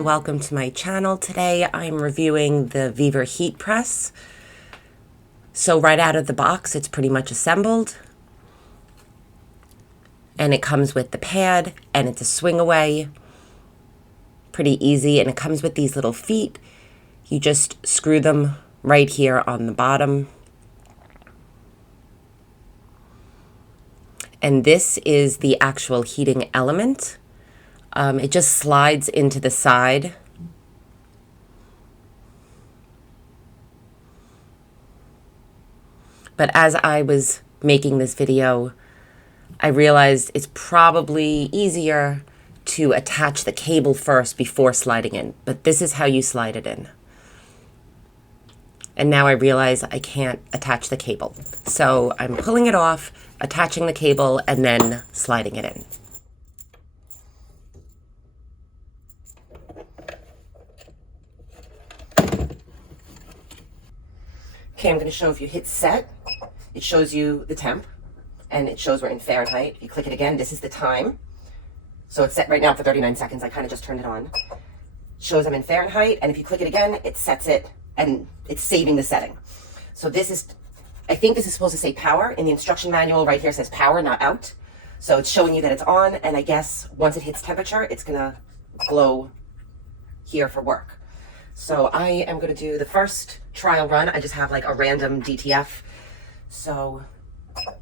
and welcome to my channel. Today I'm reviewing the Vevor heat press. So right out of the box it's pretty much assembled, and it comes with the pad and it's a swing away, pretty easy, and it comes with these little feet. You just screw them right here on the bottom. And this is the actual heating element. It just slides into the side. But as I was making this video, I realized it's probably easier to attach the cable first before sliding in. But this is how you slide it in. And now I realize I can't attach the cable. So I'm pulling it off, attaching the cable, and then sliding it in. Okay, I'm going to show if you hit set, it shows you the temp, and it shows we're in Fahrenheit. If you click it again, this is the time. So it's set right now for 39 seconds. I kind of just turned it on. It shows I'm in Fahrenheit, and if you click it again, it sets it, and it's saving the setting. So this is, I think this is supposed to say power. In the instruction manual right here it says power, not out. So it's showing you that it's on, and I guess once it hits temperature, it's going to glow here for work. So I am going to do the first trial run. I just have like a random DTF. So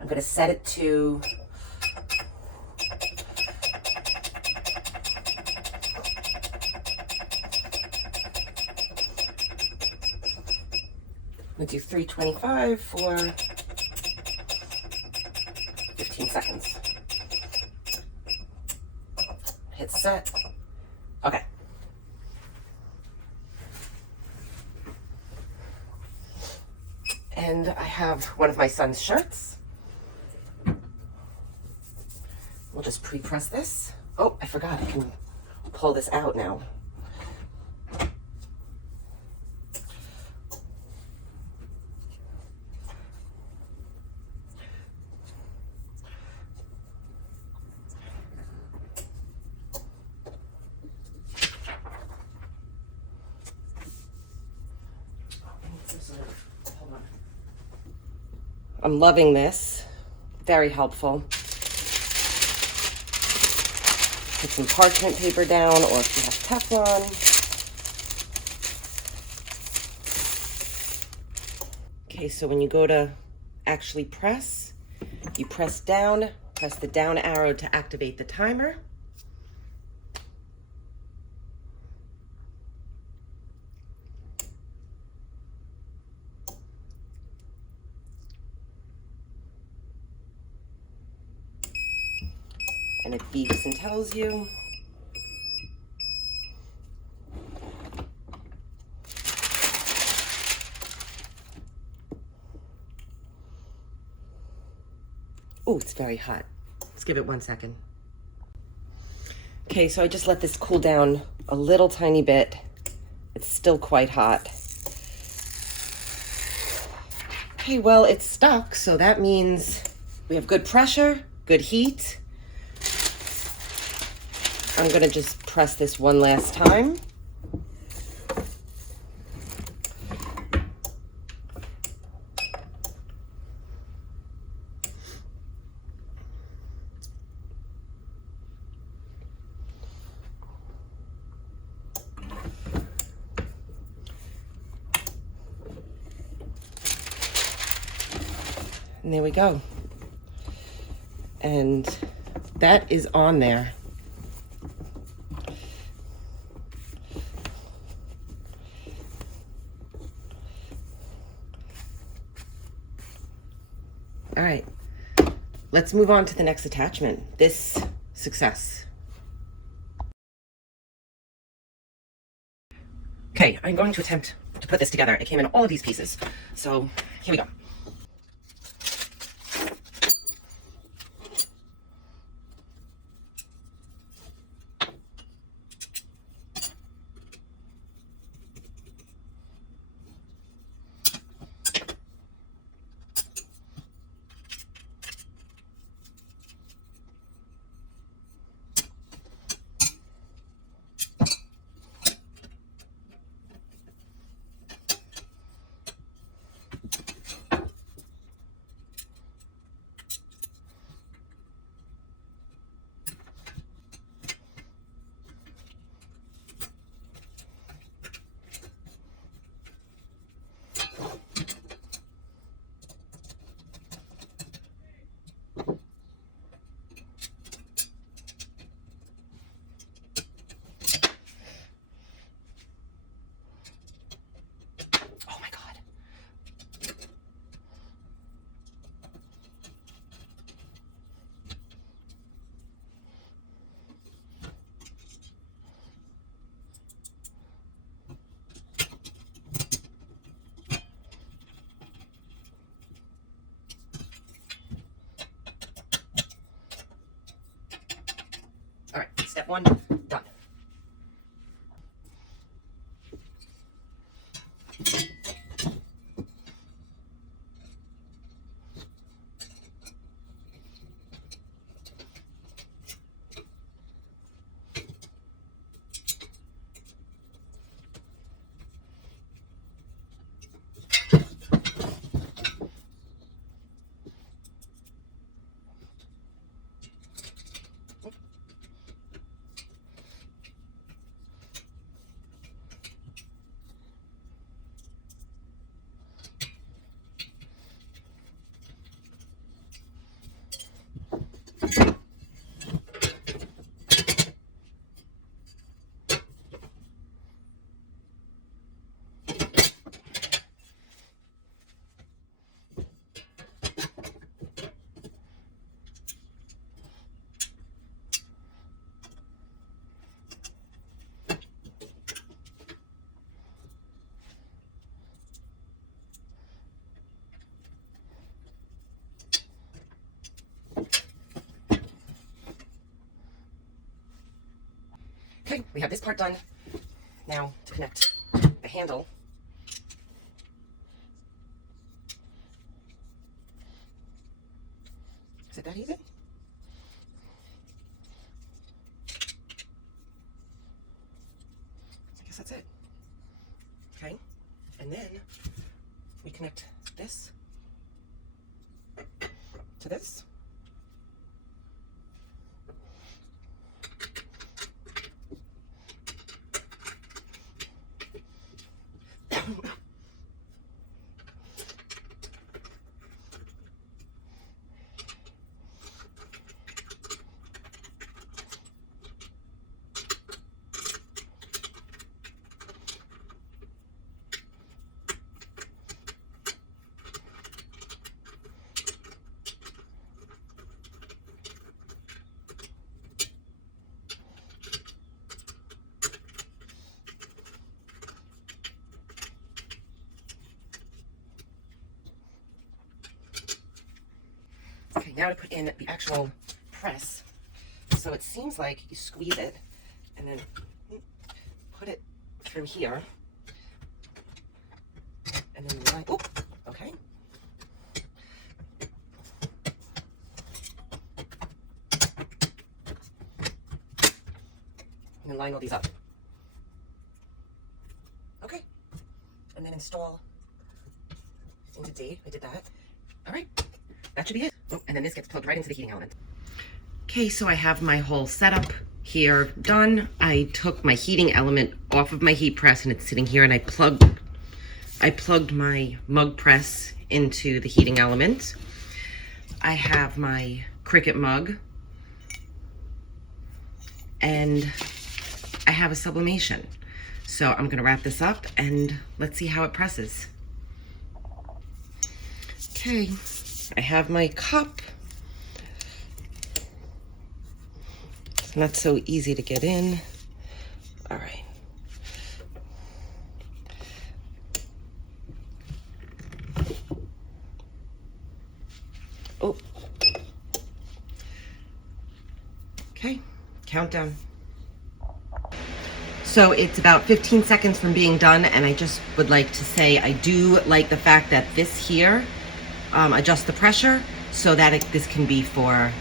I'm going to set it to I'm going to do 325 for 15 seconds. Hit set. Okay. And I have one of my son's shirts. We'll just pre-press this. Oh, I forgot, I can pull this out now. I'm loving this. Very helpful. Put some parchment paper down, or if you have Teflon. Okay, so when you go to actually press, you press down, press the down arrow to activate the timer. And it beeps and tells you. Oh, it's very hot. Let's give it 1 second. Okay, so I just let this cool down a little tiny bit. It's still quite hot. Okay, well, it's stuck, so that means we have good pressure, good heat. I'm going to just press this one last time. And there we go. And that is on there. All right, let's move on to the next attachment. This success. Okay, I'm going to attempt to put this together. It came in all of these pieces. So here we go. one, done. Okay, we have this part done. Now to connect the handle. Is it that easy? I guess that's it. Okay, and then we connect this to this. Okay, now to put in the actual press. So it seems like you squeeze it and then put it through here. And then you line, oh, okay. And then line all these up. Okay. And then install into D. I did that. All right. That should be it. Oh, and then this gets plugged right into the heating element. Okay, so I have my whole setup here done. I took my heating element off of my heat press and it's sitting here, and I plugged my mug press into the heating element. I have my Cricut mug, and I have a sublimation. So I'm gonna wrap this up and let's see how it presses. Okay. I have my cup. It's not so easy to get in. All right. Oh. Okay, countdown. So it's about 15 seconds from being done, and I just would like to say I do like the fact that this here adjust the pressure so that this can be for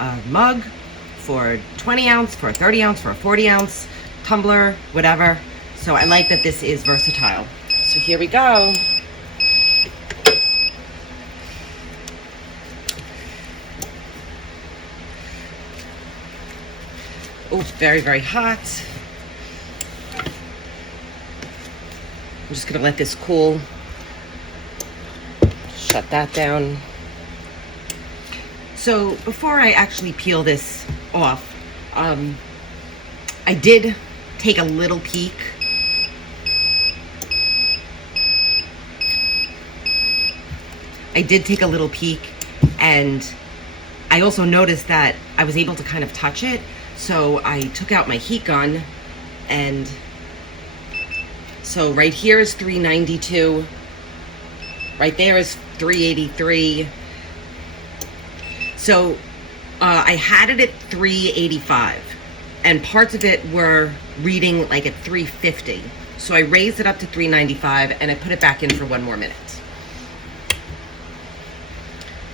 a mug, for 20 ounce, for a 30 ounce, for a 40 ounce, tumbler, whatever. So I like that this is versatile. So here we go. Oh, very, very hot. I'm just gonna let this cool. Shut that down. So before I actually peel this off, I did take a little peek. And I also noticed that I was able to kind of touch it. So I took out my heat gun, and so right here is 392. Right there is 383. So I had it at 385. and parts of it were reading like at 350. So I raised it up to 395 and I put it back in for 1 more minute.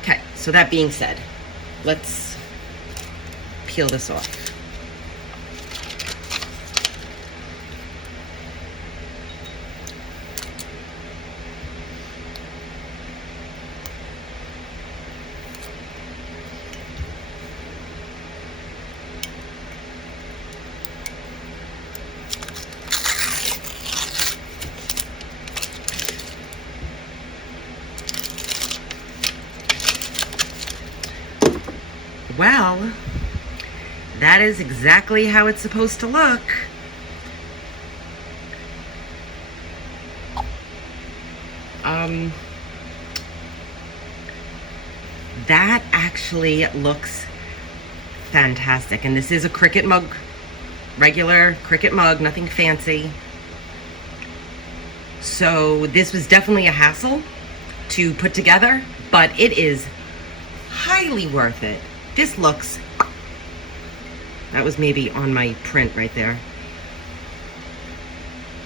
Okay, so that being said, let's peel this off. Well, that is exactly how it's supposed to look. That actually looks fantastic. And this is a Cricut mug, regular Cricut mug, nothing fancy. So this was definitely a hassle to put together, but it is highly worth it. This looks, that was maybe on my print right there.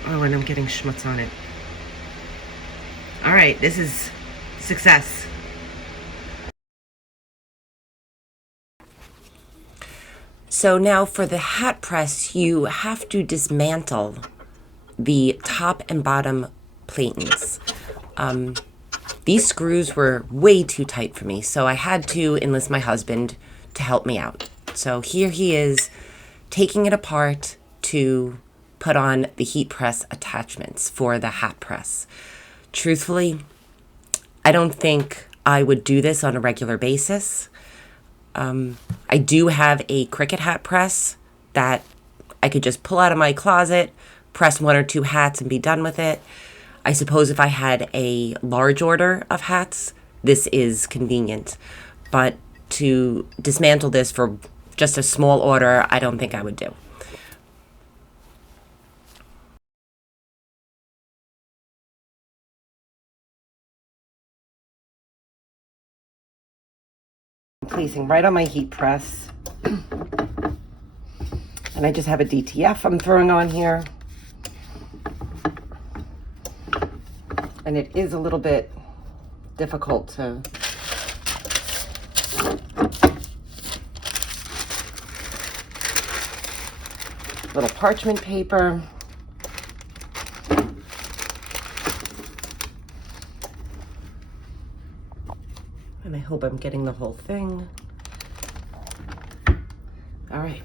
Oh, and I'm getting schmutz on it. All right, this is success. So now for the hat press, you have to dismantle the top and bottom platings. These screws were way too tight for me, so I had to enlist my husband to help me out. So here he is taking it apart to put on the heat press attachments for the hat press. Truthfully, I don't think I would do this on a regular basis. I do have a Cricut hat press that I could just pull out of my closet, press 1 or 2 hats and be done with it. I suppose if I had a large order of hats, this is convenient. But to dismantle this for just a small order, I don't think I would do. Placing right on my heat press. And I just have a DTF I'm throwing on here. And it is a little bit difficult to little parchment paper. And I hope I'm getting the whole thing. All right.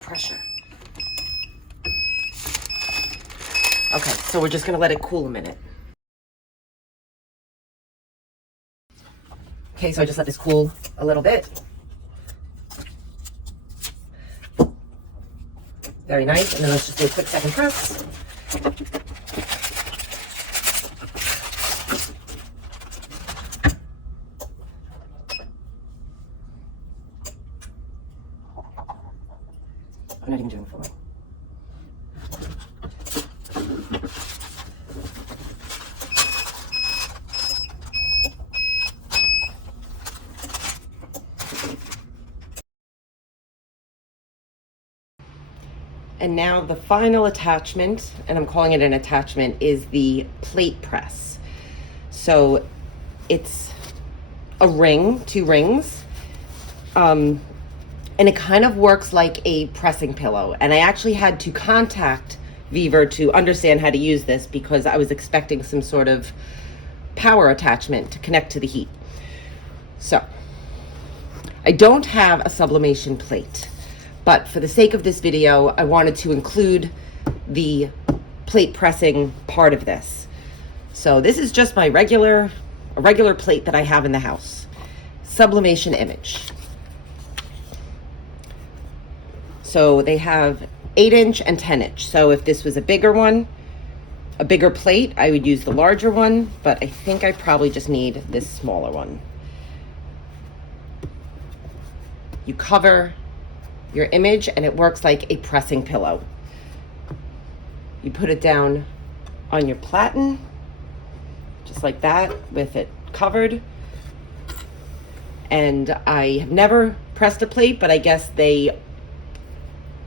Pressure. Okay, so we're just gonna let it cool a minute. Okay, so I just let this cool a little bit. Very nice, and then let's just do a quick second press. I'm not even doing full. And now the final attachment, and I'm calling it an attachment, is the plate press. So it's a ring, 2 rings, and it kind of works like a pressing pillow. And I actually had to contact Vevor to understand how to use this because I was expecting some sort of power attachment to connect to the heat. So I don't have a sublimation plate, but for the sake of this video, I wanted to include the plate pressing part of this. So this is just my regular plate that I have in the house. Sublimation image. So they have 8-inch and 10-inch. So if this was a bigger one, a bigger plate, I would use the larger one, but I think I probably just need this smaller one. You cover your image and it works like a pressing pillow. You put it down on your platen, just like that, with it covered. And I have never pressed a plate, but I guess they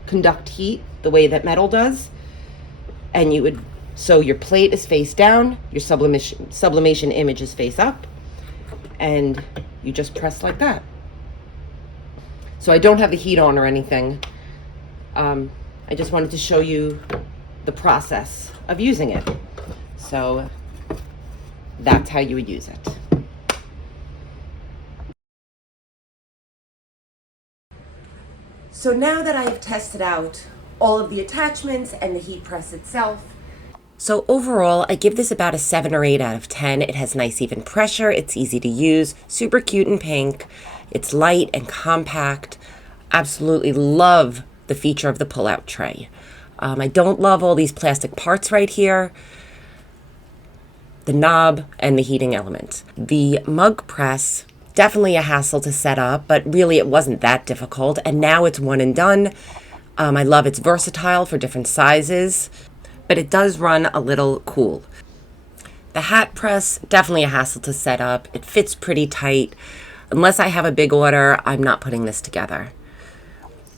conduct heat the way that metal does. And you would, so your plate is face down, your sublimation image is face up, and you just press like that. So I don't have the heat on or anything. I just wanted to show you the process of using it. So that's how you would use it. So now that I've tested out all of the attachments and the heat press itself, so overall, I give this about a 7 or 8 out of 10. It has nice even pressure. It's easy to use, super cute and pink. It's light and compact. Absolutely love the feature of the pull-out tray. I don't love all these plastic parts right here, the knob and the heating element. The mug press, definitely a hassle to set up, but really it wasn't that difficult. And now it's one and done. I love it's versatile for different sizes, but it does run a little cool. The hat press, definitely a hassle to set up. It fits pretty tight. Unless I have a big order, I'm not putting this together.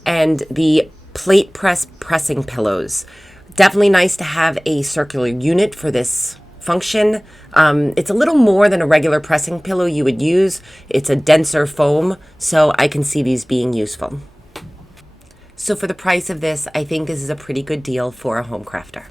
And the plate press pressing pillows. Definitely nice to have a circular unit for this function. It's a little more than a regular pressing pillow you would use. It's a denser foam, so I can see these being useful. So for the price of this, I think this is a pretty good deal for a home crafter.